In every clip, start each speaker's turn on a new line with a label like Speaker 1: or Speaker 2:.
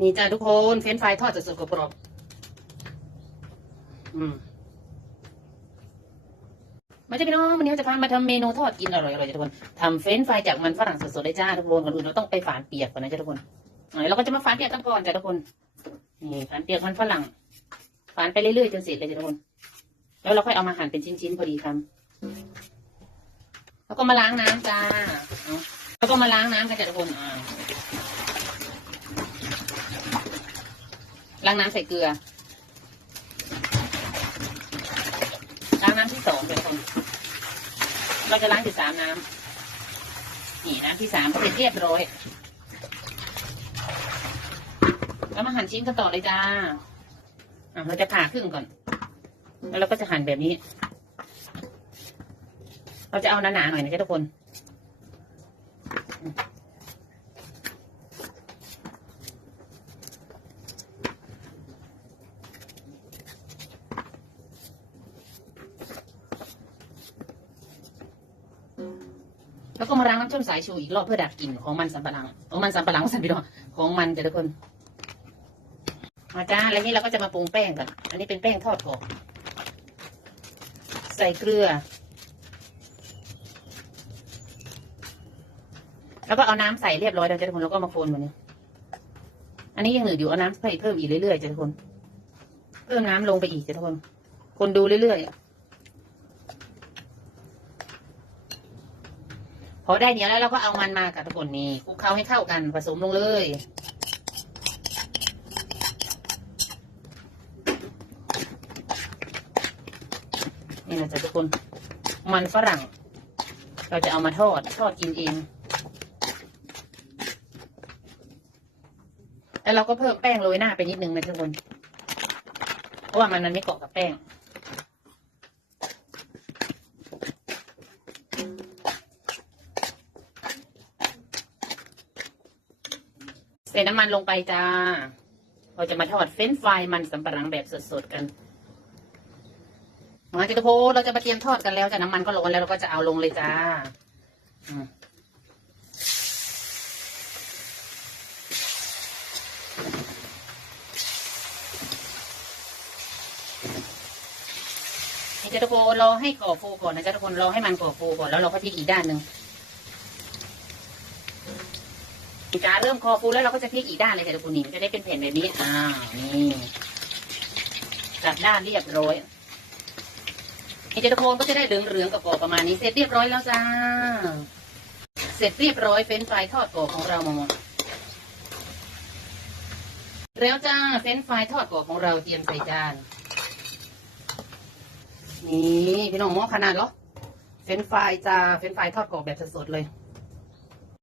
Speaker 1: นี่จ้าทุกคนเฟรนช์ฟรายทอดสดๆกรอบๆอืมมาจ้าพี่น้องวันนี้เราจะพามาทำเมนูทอดกินอร่อยๆจ้าทุกคนทำเฟรนช์ฟรายจากมันฝรั่งสดๆเลยจ้าทุกคนก่อนอื่นเราต้องไปฝานเปียกก่อนนะจ้าทุกคนเราก็จะมาฝานเปียกกันก่อนจ้าทุกคนนี่ฝานเปียกมันฝรั่งฝานไปเรื่อยๆจนเสร็จเลยจ้าทุกคน แล้วเราค่อยเอามาหั่นเป็นชิ้นๆพอดีคำแล้วก็มาล้างน้ำจ้าเอาแล้วก็มาล้างน้ำกันจ้าทุกคนอ่า ล้างน้ำใส่เกลือ ล้างน้ำที่สองเป็นคนเราจะล้างที่สามน้ำนี่น้ำที่สามเสร็จเรียบร้อย แล้วมาหั่นชิ้นกันต่อเลยจ้าอะเราจะผ่าครึ่งก่อน แล้วเราก็จะหั่นแบบนี้ เราจะเอาหนาๆหน่อยนะจ๊ะทุกคน แล้วก็มาล้างน้ำส้มสายชูอีกรอบเพื่อดับกลิ่นของมันสำปะหลังของมันสำปะหลังสันพี่น้องของมันจะทุกคนมาจ้าแล้วนี่เราก็จะมาปรุงแป้งกัน อันนี้เป็นแป้งทอดกรอบใส่เกลือ แล้วก็เอาน้ำใส่เรียบร้อยแล้วจ้ะทุกคนแล้วก็มาคนแบบนี้ อันนี้ยังเหลืออยู่เอาน้ำใส่เพิ่มอีกเรื่อยๆจ้ะทุกคน เพิ่มน้ำลงไปอีกจ้ะทุกคน คนดูเรื่อยๆ อได้เนี้ยแล้วเราก็เอามันมากับทุกคนนี่คลุกเคล้าให้เข้ากันผสมลงเลยนี่นะจ๊ะทุกคนมันฝรั่ง เราจะเอามาทอดทอดกินเองแล้วเราก็เพิ่มแป้งโรยหน้าไปนิดนึงนะทุกคน เพราะว่ามันมันไม่เกาะกับแป้ง ใส่น้ำมันลงไปจ้า เราจะมาทอดเฟรนฟรายมันสำปะหลังแบบสดๆกันมาจิตโพเราจะมาเตรียมทอดกันแล้วจ้ะน้ำมันก็ร้อนแล้วเราก็จะเอาลงเลยจ้าอืมนี่จ้ะทุกคนรอให้ก่อฟูก่อนนะจ๊ะทุกคนรอให้มันก่อฟูก่อนแล้วเราก็พลิกอีกด้านหนึ่ง จ้าเริ่มคอฟูแล้วเราก็จะพลิกอีกด้านเลยค่ะทุกคนนี่มันจะได้เป็นแผ่นแบบนี้อ่านี่กลับด้านเรียบร้อยนี่จะทุกคนก็จะได้เหลืองๆกับกรอบประมาณนี้เสร็จเรียบร้อยแล้วจ้า เสร็จเรียบร้อยเฟรนช์ฟทอดกรอบของเราหมดแล้วจ้าเฟรนช์ฟทอดกรอบของเราเตรียมใส่จานนี่พี่น้องมอขนาดเหรอเฟรนช์ฟจ้าเฟรนช์ฟทอดกรอบแบบสดๆเลย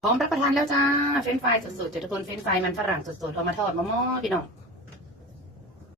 Speaker 1: พร้อมรับประทานแล้วจ้า เฟรนฟรายสดๆจะทุกคนเฟรนฟรายมันฝรั่งสดๆเอามาทอดมะม่อพี่น้อง